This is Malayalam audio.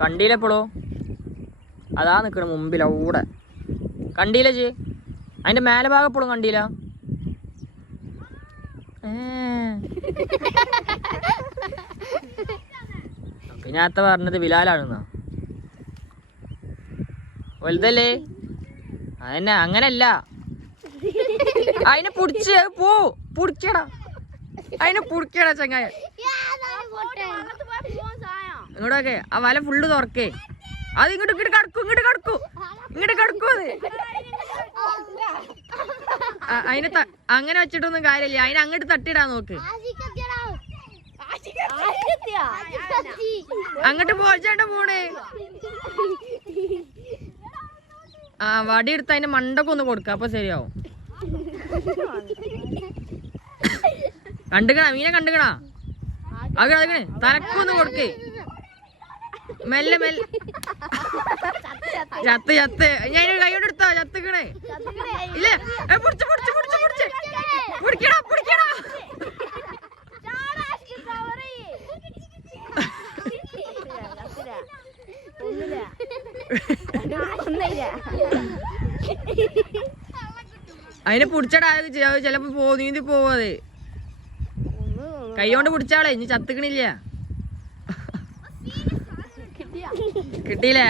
കണ്ടിയിലെപ്പോഴോ അതാ നിക്കണ മുമ്പിലൂടെ കണ്ടിയില്ല ചേ അതിന്റെ മേലെ ഭാഗം എപ്പോഴും കണ്ടില്ല പിന്നെ അത്ത പറഞ്ഞത് ബിലാലാണെന്നാ വലുതല്ലേ അതന്നെ അങ്ങനല്ല അതിനെ പുടിച്ച് പോ പുടിക്കടാ അതിനെ പുടിക്കടാ ചങ്ങായ ഇങ്ങോട്ടൊക്കെ ആ വല ഫുള്ള് തുറക്കേ അത് ഇങ്ങോട്ട് കടക്കൂ അത് അതിനെ അങ്ങനെ വെച്ചിട്ടൊന്നും കാര്യമില്ല അതിനെ അങ്ങോട്ട് തട്ടിയിടാൻ നോക്ക് അങ്ങോട്ട് പോച്ചേണ്ട പോണേ ആ വടി എടുത്ത് അതിന്റെ മണ്ടൊക്കെ ഒന്ന് കൊടുക്ക അപ്പൊ ശരിയാവും കണ്ടുകണ മീനെ കണ്ടുകണ അതിനെ തലക്കൊന്ന് കൊടുക്കേ മെല്ലെ മെല്ലെ ചത്ത് ഞാൻ കൈയോട് എടുത്താ ചത്തുക്കണേ ഇല്ല പിടിക്കടാ അതിനെ പിടിച്ചടാ ചെലപ്പോ നീന്തി പോവാതെ കൈ കൊണ്ട് പിടിച്ചാളെ ഇനി ചത്തുക്കണില്ല കിട്ടിയില്ലേ